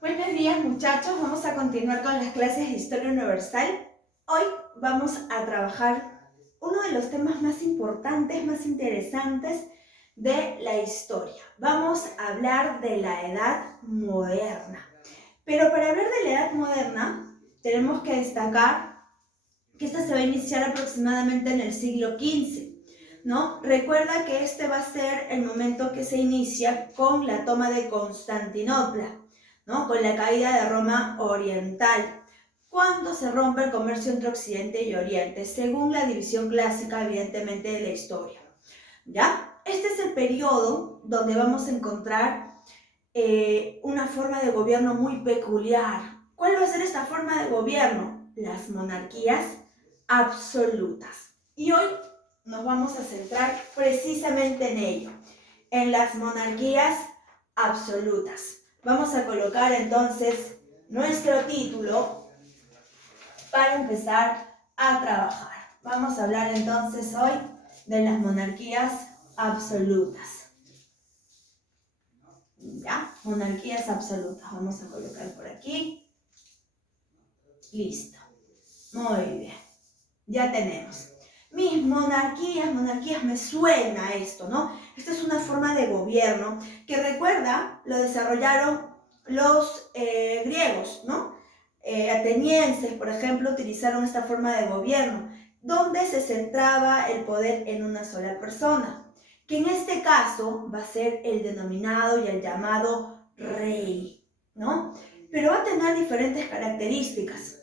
Buenos días muchachos, vamos a continuar con las clases de Historia Universal. Hoy vamos a trabajar uno de los temas más importantes, más interesantes de la historia. Vamos a hablar de la Edad Moderna. Pero para hablar de la Edad Moderna, tenemos que destacar que esta se va a iniciar aproximadamente en el siglo XV, ¿no? Recuerda que este va a ser el momento que se inicia con la toma de Constantinopla, ¿no? Con la caída de Roma Oriental, cuando se rompe el comercio entre Occidente y Oriente, según la división clásica, evidentemente, de la historia, ¿ya? Este es el periodo donde vamos a encontrar una forma de gobierno muy peculiar. ¿Cuál va a ser esta forma de gobierno? Las monarquías absolutas. Y hoy nos vamos a centrar precisamente en ello, en las monarquías absolutas. Vamos a colocar entonces nuestro título para empezar a trabajar. Vamos a hablar entonces hoy de las monarquías absolutas. ¿Ya? Monarquías absolutas. Vamos a colocar por aquí. Listo. Muy bien. Ya tenemos. Mis monarquías, me suena esto, ¿no? Esta es una forma de gobierno que recuerda, lo desarrollaron los griegos, ¿no? Atenienses, por ejemplo, utilizaron esta forma de gobierno, donde se centraba el poder en una sola persona, que en este caso va a ser el denominado y el llamado rey, ¿no? Pero va a tener diferentes características.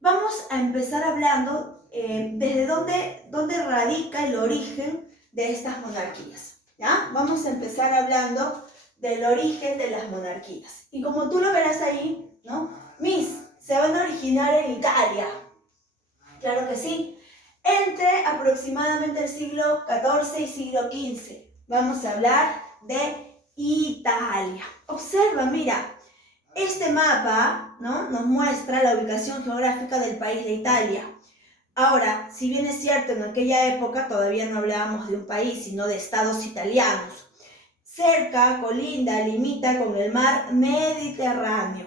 Vamos a empezar hablando desde dónde radica el origen de estas monarquías, ¿ya? Vamos a empezar hablando del origen de las monarquías. Y como tú lo verás ahí, ¿no? Se van a originar en Italia. Claro que sí. Entre aproximadamente el siglo XIV y siglo XV. Vamos a hablar de Italia. Observa, mira, este mapa, ¿no?, nos muestra la ubicación geográfica del país de Italia. Ahora, si bien es cierto, en aquella época todavía no hablábamos de un país, sino de estados italianos. Cerca, colinda, limita con el mar Mediterráneo,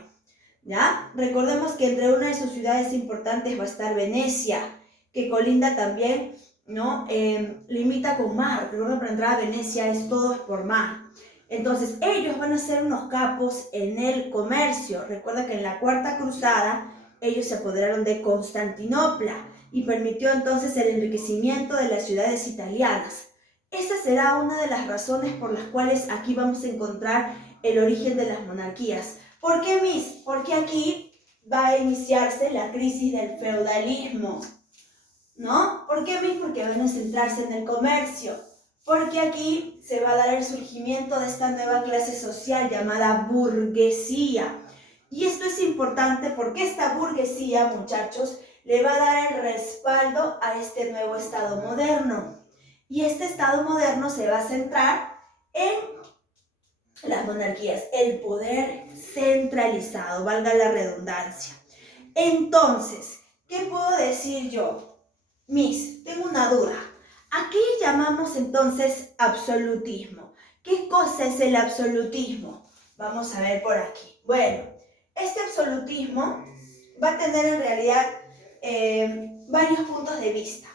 ¿ya? Recordemos que entre una de sus ciudades importantes va a estar Venecia, que colinda también, ¿no? Limita con mar. Recuerda, para entrar a Venecia todo es por mar. Entonces, ellos van a ser unos capos en el comercio. Recuerda que en la Cuarta Cruzada, ellos se apoderaron de Constantinopla y permitió entonces el enriquecimiento de las ciudades italianas. Esa será una de las razones por las cuales aquí vamos a encontrar el origen de las monarquías. ¿Por qué, Porque aquí va a iniciarse la crisis del feudalismo, ¿no? ¿Por qué, Porque van a centrarse en el comercio. Porque aquí se va a dar el surgimiento de esta nueva clase social llamada burguesía. Y esto es importante porque esta burguesía, muchachos, le va a dar el respaldo a este nuevo Estado moderno. Y este Estado moderno se va a centrar en las monarquías, el poder centralizado, valga la redundancia. Entonces, ¿qué puedo decir yo? Tengo una duda. ¿A qué llamamos entonces absolutismo? ¿Qué cosa es el absolutismo? Vamos a ver por aquí. Bueno, este absolutismo va a tener en realidad varios puntos de vista.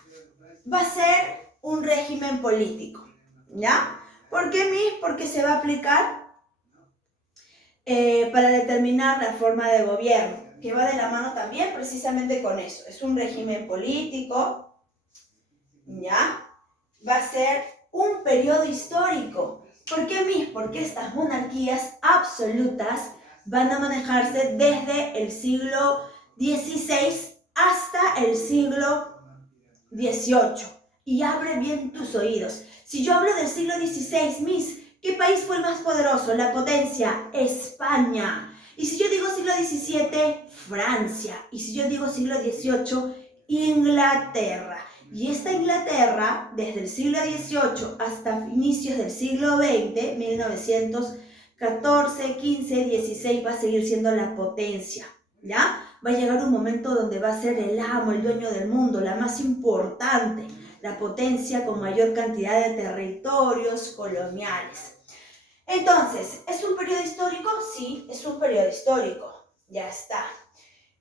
Va a ser un régimen político, ¿ya? ¿Por qué, Porque se va a aplicar para determinar la forma de gobierno, que va de la mano también precisamente con eso. Es un régimen político, ¿ya? Va a ser un periodo histórico. ¿Por qué, Porque estas monarquías absolutas van a manejarse desde el siglo XVI hasta el siglo XVIII. Y abre bien tus oídos. Si yo hablo del siglo XVI, ¿qué país fue el más poderoso? La potencia, España. Y si yo digo siglo XVII, Francia. Y si yo digo siglo XVIII, Inglaterra. Y esta Inglaterra, desde el siglo XVIII hasta inicios del siglo XX, 1914, 15, 16, va a seguir siendo la potencia, ¿ya? Va a llegar un momento donde va a ser el amo, el dueño del mundo, la más importante, la potencia con mayor cantidad de territorios coloniales. Entonces, ¿es un periodo histórico? Sí, es un periodo histórico. Ya está.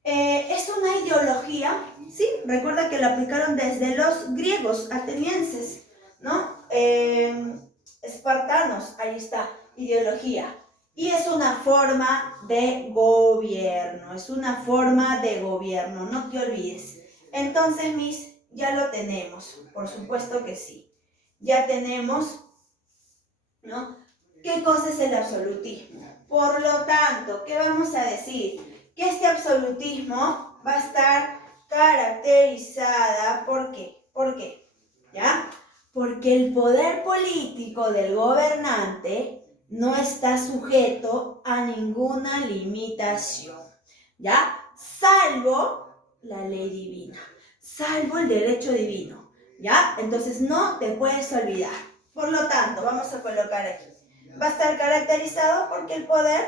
¿Es una ideología? Sí, recuerda que lo aplicaron desde los griegos atenienses, ¿no? Espartanos, ahí está, ideología. Y es una forma de gobierno, es una forma de gobierno, no te olvides. Entonces, Miss, ya lo tenemos, por supuesto que sí. Ya tenemos, ¿no? ¿Qué cosa es el absolutismo? Por lo tanto, ¿qué vamos a decir? Que este absolutismo va a estar caracterizada ¿por qué? ¿Por qué? ¿Ya? Porque el poder político del gobernante no está sujeto a ninguna limitación, ¿ya? Salvo la ley divina, salvo el derecho divino, ¿ya? Entonces no te puedes olvidar. Por lo tanto, vamos a colocar aquí. Va a estar caracterizado porque el poder,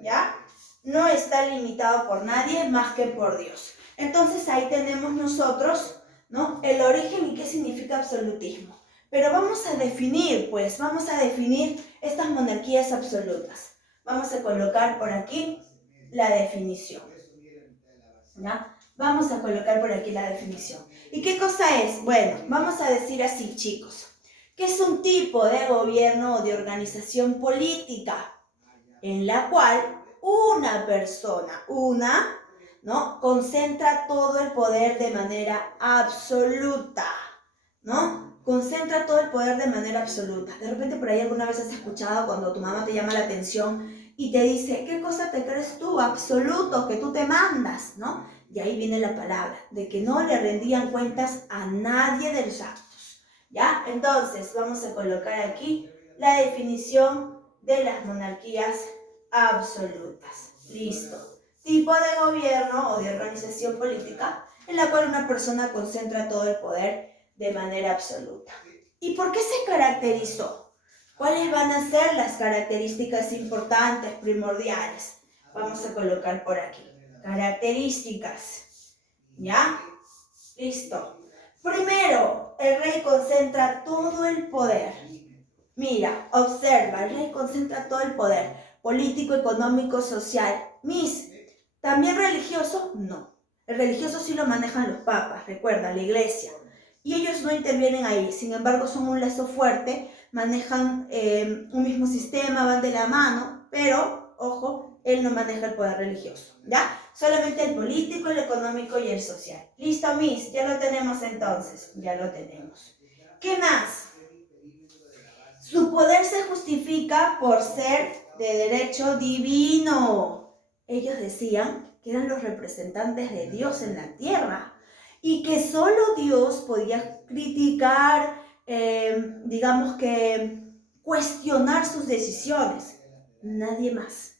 ¿ya? No está limitado por nadie más que por Dios. Entonces ahí tenemos nosotros, ¿no? El origen y qué significa absolutismo. Pero vamos a definir, pues, vamos a definir estas monarquías absolutas. Vamos a colocar por aquí la definición, ¿ya? Vamos a colocar por aquí la definición. ¿Y qué cosa es? Bueno, vamos a decir así, chicos, que es un tipo de gobierno o de organización política en la cual una persona, ¿no? Concentra todo el poder de manera absoluta, ¿no? Concentra todo el poder de manera absoluta. De repente por ahí alguna vez has escuchado cuando tu mamá te llama la atención y te dice, ¿qué cosa te crees tú? Absoluto, que tú te mandas, ¿no? Y ahí viene la palabra, de que no le rendían cuentas a nadie de los actos, ¿ya? Entonces, vamos a colocar aquí la definición de las monarquías absolutas. Listo. Tipo de gobierno o de organización política en la cual una persona concentra todo el poder de manera absoluta. ¿Y por qué se caracterizó? ¿Cuáles van a ser las características importantes, primordiales? Vamos a colocar por aquí. Características. ¿Ya? Listo. Primero, el rey concentra todo el poder. Mira, observa, el rey concentra todo el poder político, económico, social. ¿También religioso? No. El religioso sí lo manejan los papas, recuerda, la iglesia. Y ellos no intervienen ahí, sin embargo son un lazo fuerte, manejan un mismo sistema, van de la mano, pero, ojo, él no maneja el poder religioso, ¿ya? Solamente el político, el económico y el social. Listo, Miss, ya lo tenemos entonces, ya lo tenemos. ¿Qué más? Su poder se justifica por ser de derecho divino. Ellos decían que eran los representantes de Dios en la tierra y que solo Dios podía criticar, digamos que cuestionar sus decisiones. Nadie más.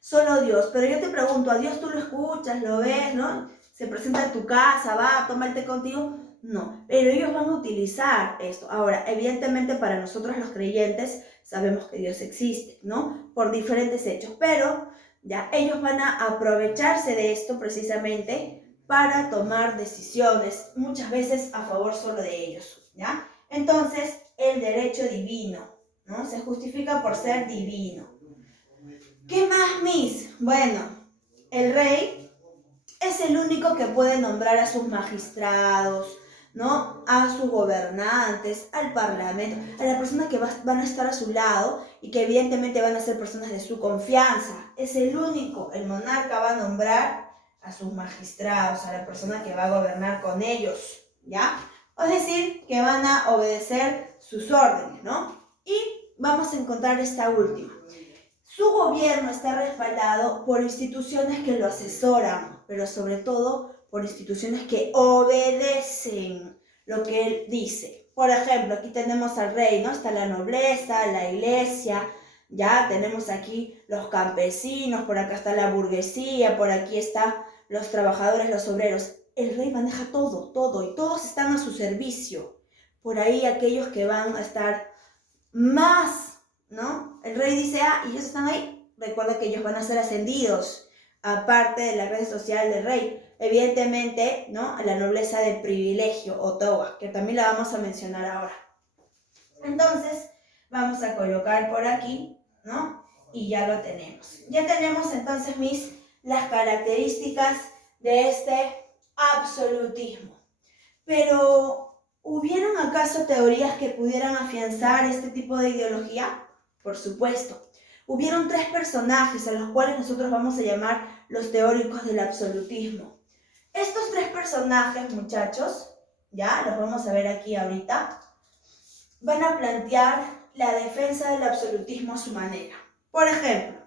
Solo Dios. Pero yo te pregunto, ¿a Dios tú lo escuchas, lo ves, no? Se presenta en tu casa, va, toma el té contigo. No, pero ellos van a utilizar esto. Ahora, evidentemente para nosotros los creyentes sabemos que Dios existe, ¿no? Por diferentes hechos, pero ya ellos van a aprovecharse de esto precisamente para tomar decisiones, muchas veces a favor solo de ellos, ¿ya? Entonces, el derecho divino, ¿no? Se justifica por ser divino. ¿Qué más, Miss? Bueno, el rey es el único que puede nombrar a sus magistrados, ¿no? A sus gobernantes, al parlamento, a las personas que van a estar a su lado y que evidentemente van a ser personas de su confianza. Es el único, el monarca va a nombrar a sus magistrados, a la persona que va a gobernar con ellos, ¿ya? Es decir, que van a obedecer sus órdenes, ¿no? Y vamos a encontrar esta última. Su gobierno está respaldado por instituciones que lo asesoran, pero sobre todo por instituciones que obedecen lo que él dice. Por ejemplo, aquí tenemos al rey, ¿no? Está la nobleza, la iglesia, ya tenemos aquí los campesinos, por acá está la burguesía, por aquí están los trabajadores, los obreros. El rey maneja todo, todo, y todos están a su servicio. Por ahí aquellos que van a estar más, ¿no? El rey dice, y ellos están ahí. Recuerda que ellos van a ser ascendidos, aparte de la red social del rey. Evidentemente, ¿no? La nobleza de privilegio o toga, que también la vamos a mencionar ahora. Entonces, vamos a colocar por aquí ¿no? Y ya lo tenemos. Ya tenemos entonces, las características de este absolutismo. Pero, ¿hubieron acaso teorías que pudieran afianzar este tipo de ideología? Por supuesto. Hubieron 3 personajes a los cuales nosotros vamos a llamar los teóricos del absolutismo. Estos 3 personajes, muchachos, ya los vamos a ver aquí ahorita, van a plantear la defensa del absolutismo a su manera. Por ejemplo,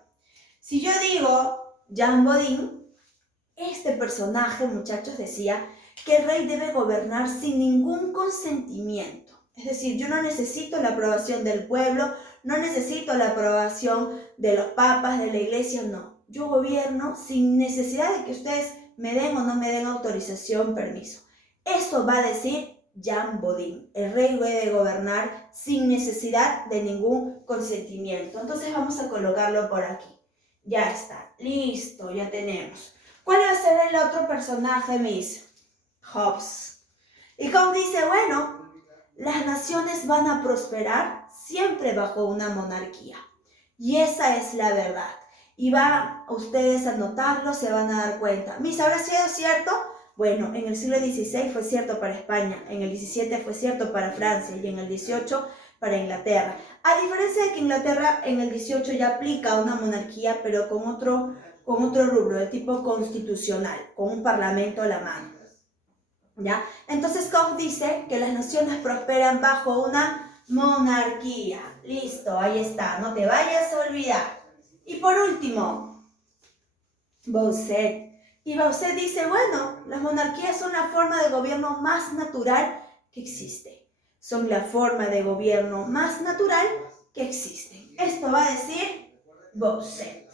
si yo digo Jean Bodin, este personaje, muchachos, decía que el rey debe gobernar sin ningún consentimiento. Es decir, yo no necesito la aprobación del pueblo, no necesito la aprobación de los papas, de la iglesia, no. Yo gobierno sin necesidad de que ustedes me den o no me den autorización, permiso. Eso va a decir Jean Bodin. El rey debe gobernar sin necesidad de ningún consentimiento. Entonces vamos a colocarlo por aquí. Ya está, listo, ya tenemos. ¿Cuál va a ser el otro personaje, Hobbes. Y Hobbes dice, bueno, las naciones van a prosperar siempre bajo una monarquía. Y esa es la verdad. Y va a ustedes a notarlo, se van a dar cuenta. ¿Habrá sido cierto? Bueno, en el siglo XVI fue cierto para España, en el XVII fue cierto para Francia y en el XVIII para Inglaterra. A diferencia de que Inglaterra en el XVIII ya aplica una monarquía, pero con otro rubro de tipo constitucional, con un parlamento a la mano. ¿Ya? Entonces Koch dice que las naciones prosperan bajo una monarquía. Listo, ahí está, no te vayas a olvidar. Y por último, Bossuet. Y Bossuet dice, bueno, las monarquías son la forma de gobierno más natural que existe. Son la forma de gobierno más natural que existe. Esto va a decir Bossuet.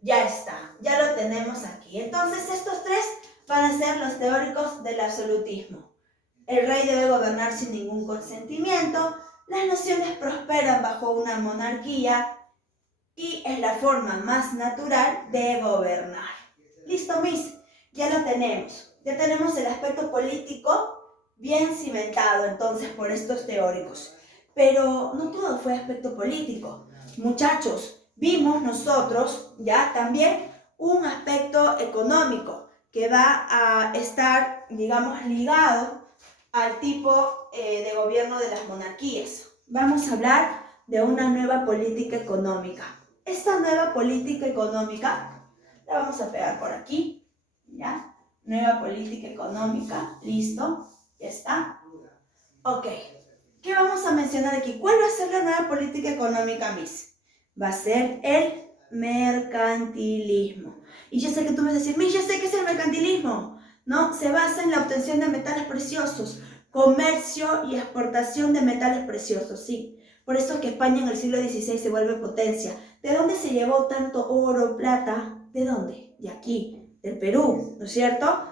Ya está, ya lo tenemos aquí. Entonces estos 3 van a ser los teóricos del absolutismo. El rey debe gobernar sin ningún consentimiento, las naciones prosperan bajo una monarquía y es la forma más natural de gobernar. ¿Listo, Ya lo tenemos. Ya tenemos el aspecto político bien cimentado entonces por estos teóricos. Pero no todo fue aspecto político. Muchachos, vimos nosotros ya también un aspecto económico que va a estar, digamos, ligado al tipo de gobierno de las monarquías. Vamos a hablar de una nueva política económica. Esta nueva política económica la vamos a pegar por aquí, ¿ya? Nueva política económica, listo, ya está. Ok, ¿qué vamos a mencionar aquí? ¿Cuál va a ser la nueva política económica, Va a ser el mercantilismo. Y yo sé que tú me vas a decir, yo sé qué es el mercantilismo, ¿no? Se basa en la obtención de metales preciosos, comercio y exportación de metales preciosos, sí. Por eso es que España en el siglo XVI se vuelve potencia. ¿De dónde se llevó tanto oro, plata? ¿De dónde? De aquí, del Perú, ¿no es cierto?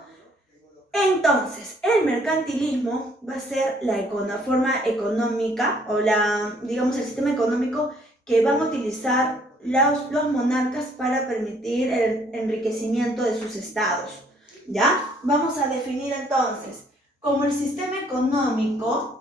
Entonces, el mercantilismo va a ser la forma económica o el sistema económico que van a utilizar los monarcas para permitir el enriquecimiento de sus estados. ¿Ya? Vamos a definir entonces como el sistema económico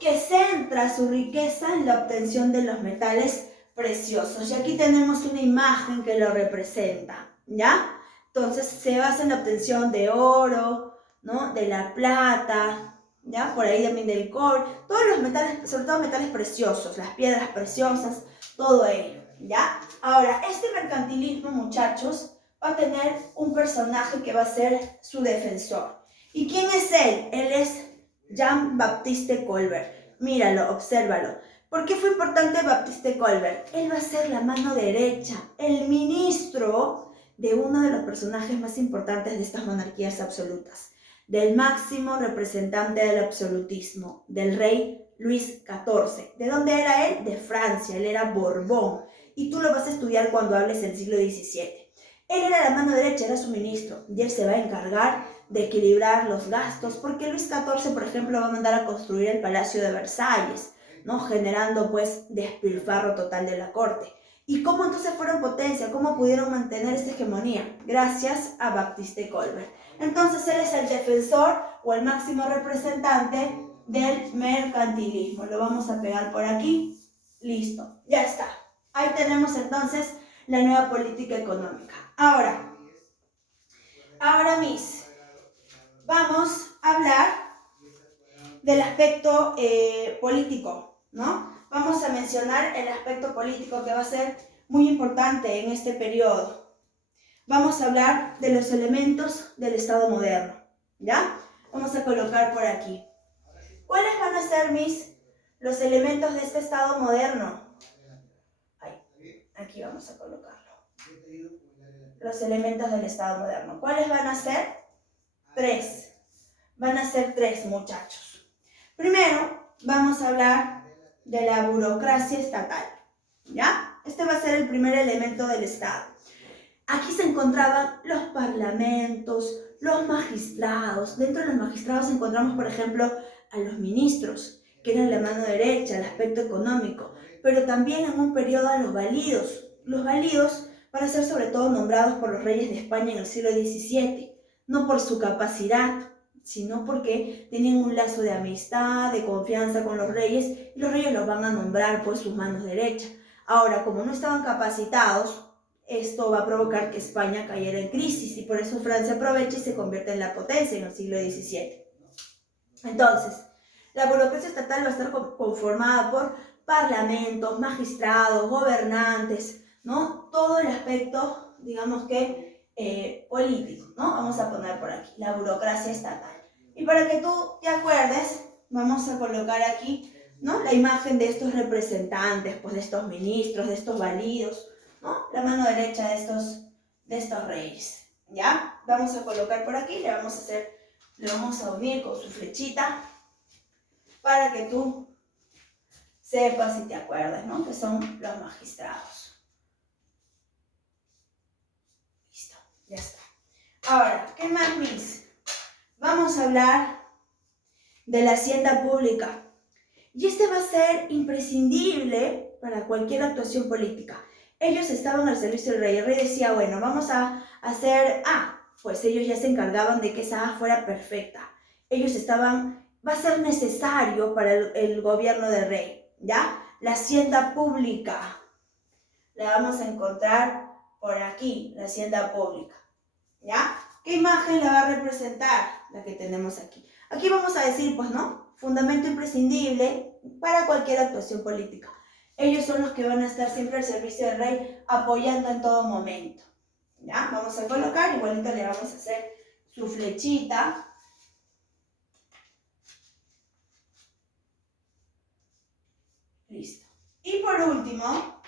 que centra su riqueza en la obtención de los metales preciosos. Y aquí tenemos una imagen que lo representa, ¿ya? Entonces se basa en la obtención de oro, ¿no? De la plata, ¿ya? Por ahí también del cobre, todos los metales, sobre todo metales preciosos, las piedras preciosas, todo ello, ¿ya? Ahora, este mercantilismo, muchachos, va a tener un personaje que va a ser su defensor. ¿Y quién es él? Él es Jean-Baptiste Colbert. Míralo, obsérvalo. ¿Por qué fue importante Baptiste Colbert? Él va a ser la mano derecha, el ministro de uno de los personajes más importantes de estas monarquías absolutas, del máximo representante del absolutismo, del rey Luis XIV. ¿De dónde era él? De Francia, él era Borbón. Y tú lo vas a estudiar cuando hables del siglo XVII. Él era la mano derecha, era su ministro, y él se va a encargar de equilibrar los gastos, porque Luis XIV, por ejemplo, va a mandar a construir el Palacio de Versalles, ¿no? Generando, pues, despilfarro total de la corte. ¿Y cómo entonces fueron potencia? ¿Cómo pudieron mantener esta hegemonía? Gracias a Baptiste Colbert. Entonces, él es el defensor o el máximo representante del mercantilismo. Lo vamos a pegar por aquí. Listo, ya está. Ahí tenemos entonces la nueva política económica. Ahora, Miss, vamos a hablar del aspecto político, ¿no? Vamos a mencionar el aspecto político que va a ser muy importante en este periodo. Vamos a hablar de los elementos del Estado moderno, ¿ya? Vamos a colocar por aquí. ¿Cuáles van a ser, Miss, los elementos de este Estado moderno? Aquí vamos a colocarlo. Los elementos del Estado moderno. ¿Cuáles van a ser? 3. Van a ser 3, muchachos. Primero, vamos a hablar de la burocracia estatal, ¿ya? Este va a ser el primer elemento del Estado. Aquí se encontraban los parlamentos, los magistrados. Dentro de los magistrados encontramos, por ejemplo, a los ministros, que eran la mano derecha, el aspecto económico, pero también en un periodo a los validos. Los validos van a ser sobre todo nombrados por los reyes de España en el siglo XVII, no por su capacidad, sino porque tenían un lazo de amistad, de confianza con los reyes, y los reyes los van a nombrar por sus manos derechas. Ahora, como no estaban capacitados, esto va a provocar que España cayera en crisis, y por eso Francia aprovecha y se convierte en la potencia en el siglo XVII. Entonces, la burocracia estatal va a estar conformada por parlamentos, magistrados, gobernantes, ¿no? Todo el aspecto, digamos que, político, ¿no? Vamos a poner por aquí, la burocracia estatal. Y para que tú te acuerdes, vamos a colocar aquí, ¿no? La imagen de estos representantes, pues de estos ministros, de estos validos, ¿no? La mano derecha de estos reyes, ¿ya? Vamos a colocar por aquí, le vamos a unir con su flechita para que tú sepas y te acuerdes, ¿no? Que son los magistrados. Listo, ya está. Ahora, ¿qué más, Miss? Vamos a hablar de la hacienda pública. Y este va a ser imprescindible para cualquier actuación política. Ellos estaban al servicio del rey. El rey decía, bueno, vamos a hacer A. Pues ellos ya se encargaban de que esa A fuera perfecta. Ellos va a ser necesario para el gobierno del rey, ¿ya? La hacienda pública. La vamos a encontrar por aquí, la hacienda pública, ¿ya? ¿Qué imagen la va a representar? La que tenemos aquí. Aquí vamos a decir, pues, ¿no? Fundamento imprescindible para cualquier actuación política. Ellos son los que van a estar siempre al servicio del rey, apoyando en todo momento, ¿ya? Vamos a colocar, igualito le vamos a hacer su flechita. Listo. Y por último,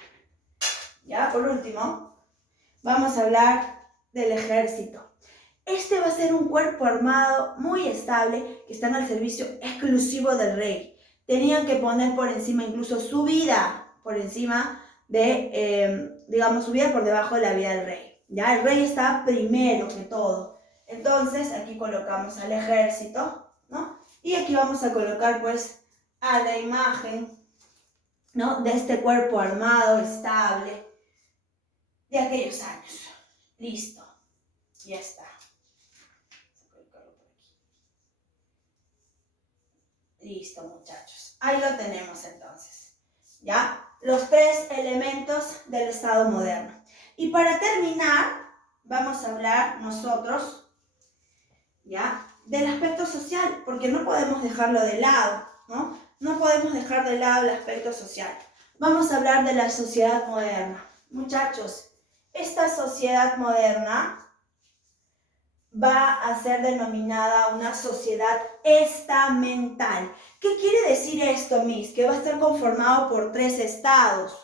vamos a hablar del ejército. Este va a ser un cuerpo armado muy estable que están al servicio exclusivo del rey. Tenían que poner por encima incluso su vida, por encima de, su vida por debajo de la vida del rey. ¿Ya? El rey está primero que todo. Entonces, aquí colocamos al ejército, ¿no? Y aquí vamos a colocar, pues, a la imagen, ¿no? De este cuerpo armado estable de aquellos años. Listo. Ya está. Listo, muchachos. Ahí lo tenemos entonces. ¿Ya? Los 3 elementos del Estado moderno. Y para terminar, vamos a hablar nosotros, ¿ya? Del aspecto social, porque no podemos dejarlo de lado, ¿no? No podemos dejar de lado el aspecto social. Vamos a hablar de la sociedad moderna. Muchachos, esta sociedad moderna va a ser denominada una sociedad estamental. ¿Qué quiere decir esto, Miss? Que va a estar conformado por 3 estados,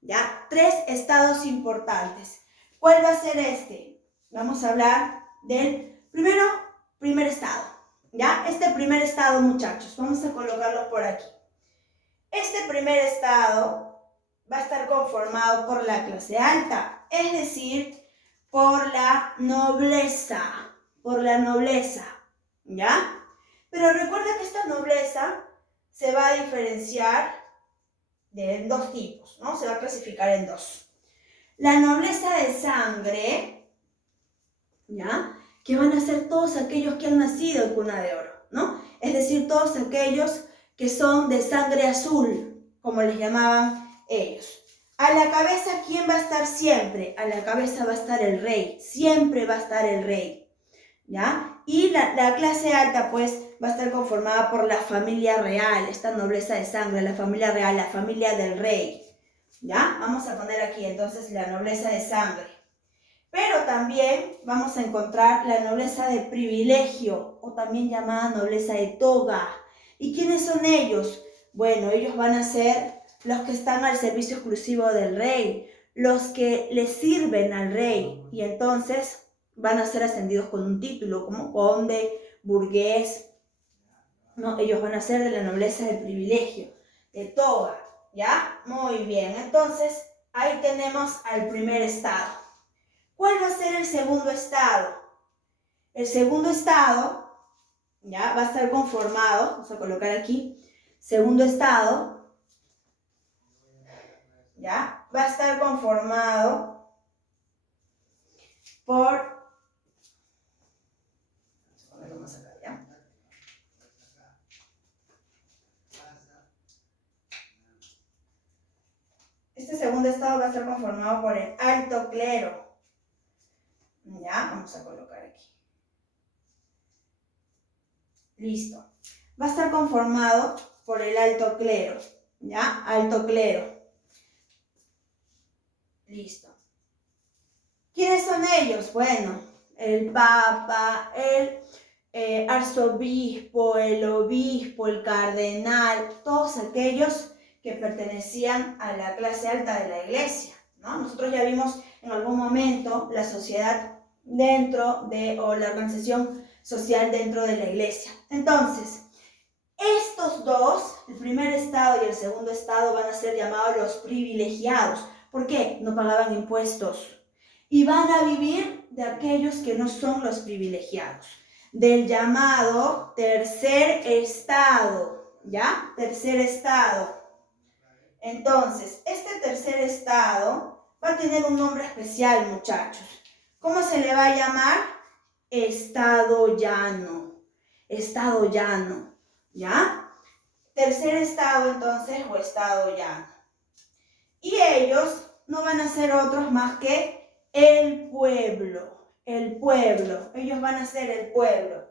¿ya? 3 estados importantes. ¿Cuál va a ser este? Vamos a hablar del primer estado, ¿ya? Este primer estado, muchachos, vamos a colocarlo por aquí. Este primer estado va a estar conformado por la clase alta, es decir, por la nobleza, ¿ya? Pero recuerda que esta nobleza se va a diferenciar en 2 tipos, ¿no? Se va a clasificar en 2. La nobleza de sangre, ¿ya? Que van a ser todos aquellos que han nacido en cuna de oro, ¿no? Es decir, todos aquellos que son de sangre azul, como les llamaban ellos. A la cabeza, ¿quién va a estar siempre? A la cabeza va a estar el rey, siempre va a estar el rey, ¿ya? Y la clase alta, pues, va a estar conformada por la familia real, esta nobleza de sangre, la familia real, la familia del rey, ¿ya? Vamos a poner aquí, entonces, la nobleza de sangre. Pero también vamos a encontrar la nobleza de privilegio, o también llamada nobleza de toga. ¿Y quiénes son ellos? Bueno, ellos van a ser los que están al servicio exclusivo del rey, los que le sirven al rey, y entonces van a ser ascendidos con un título, como conde, burgués, ¿no? Ellos van a ser de la nobleza de privilegio, de toga, ¿ya? Muy bien, entonces ahí tenemos al primer estado. ¿Cuál va a ser el segundo estado? El segundo estado, ¿ya? Va a estar conformado, vamos a colocar aquí, segundo estado, ¿ya? Va a estar conformado por, vamos acá, ¿ya? Este segundo estado va a estar conformado por el alto clero, ¿ya? Vamos a colocar aquí. Listo. Va a estar conformado por el alto clero, ¿ya? Alto clero. Listo. ¿Quiénes son ellos? Bueno, el papa, el arzobispo, el obispo, el cardenal, todos aquellos que pertenecían a la clase alta de la iglesia, ¿no? Nosotros ya vimos en algún momento la sociedad dentro de, o la organización social dentro de la iglesia. Entonces, estos dos, el primer estado y el segundo estado, van a ser llamados los privilegiados. ¿Por qué? No pagaban impuestos. Y van a vivir de aquellos que no son los privilegiados. Del llamado tercer estado, ¿ya? Tercer estado. Entonces, este tercer estado va a tener un nombre especial, muchachos. ¿Cómo se le va a llamar? Estado llano. Estado llano, ¿ya? Tercer estado, entonces, o estado llano. Y ellos no van a ser otros más que el pueblo. El pueblo. Ellos van a ser el pueblo.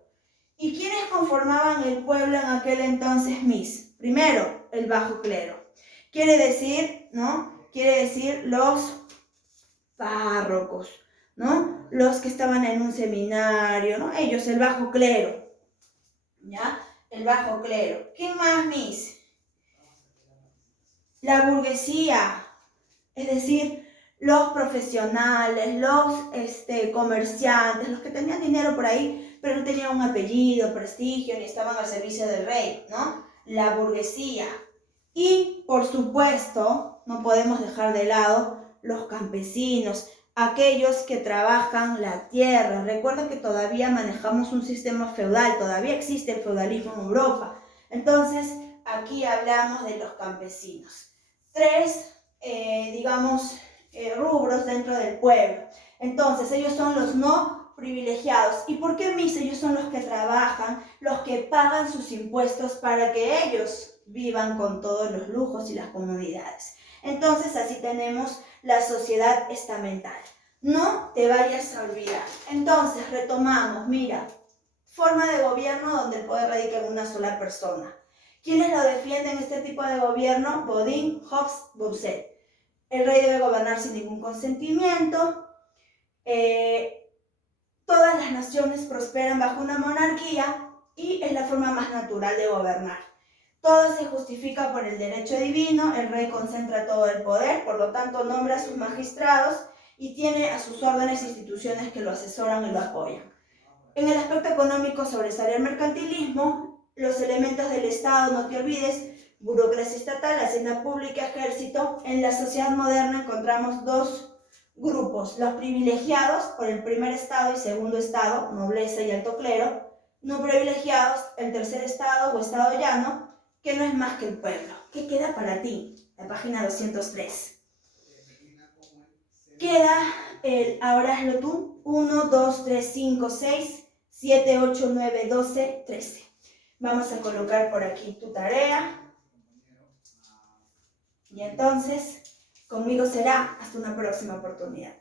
¿Y quiénes conformaban el pueblo en aquel entonces, Miss? Primero, el bajo clero. Quiere decir, ¿no? Quiere decir los párrocos, ¿no? Los que estaban en un seminario, ¿no? Ellos, el bajo clero, ¿ya? El bajo clero. ¿Quién más, Miss? La burguesía, es decir, los profesionales, los comerciantes, los que tenían dinero por ahí, pero no tenían un apellido, prestigio, ni estaban al servicio del rey, ¿no? La burguesía. Y, por supuesto, no podemos dejar de lado los campesinos, aquellos que trabajan la tierra. Recuerda que todavía manejamos un sistema feudal, todavía existe el feudalismo en Europa. Entonces, aquí hablamos de los campesinos. Tres, rubros dentro del pueblo. Entonces, ellos son los no privilegiados. ¿Y por qué, Miss? Ellos son los que trabajan, los que pagan sus impuestos para que ellos vivan con todos los lujos y las comodidades. Entonces, así tenemos la sociedad estamental. No te vayas a olvidar. Entonces, retomamos, mira, forma de gobierno donde el poder radica en una sola persona. ¿Quiénes lo defienden este tipo de gobierno? Bodin, Hobbes, Bossuet. El rey debe gobernar sin ningún consentimiento. Todas las naciones prosperan bajo una monarquía y es la forma más natural de gobernar. Todo se justifica por el derecho divino, el rey concentra todo el poder, por lo tanto nombra a sus magistrados y tiene a sus órdenes e instituciones que lo asesoran y lo apoyan. En el aspecto económico sobresale el mercantilismo, los elementos del Estado, no te olvides, burocracia estatal, hacienda pública, ejército. En la sociedad moderna encontramos dos grupos, los privilegiados por el primer estado y segundo estado, nobleza y alto clero, no privilegiados, el tercer estado o estado llano, que no es más que el pueblo. ¿Qué queda para ti? La página 203. Queda ahora hazlo tú, 1, 2, 3, 5, 6, 7, 8, 9, 12, 13. Vamos a colocar por aquí tu tarea. Y entonces, conmigo será hasta una próxima oportunidad.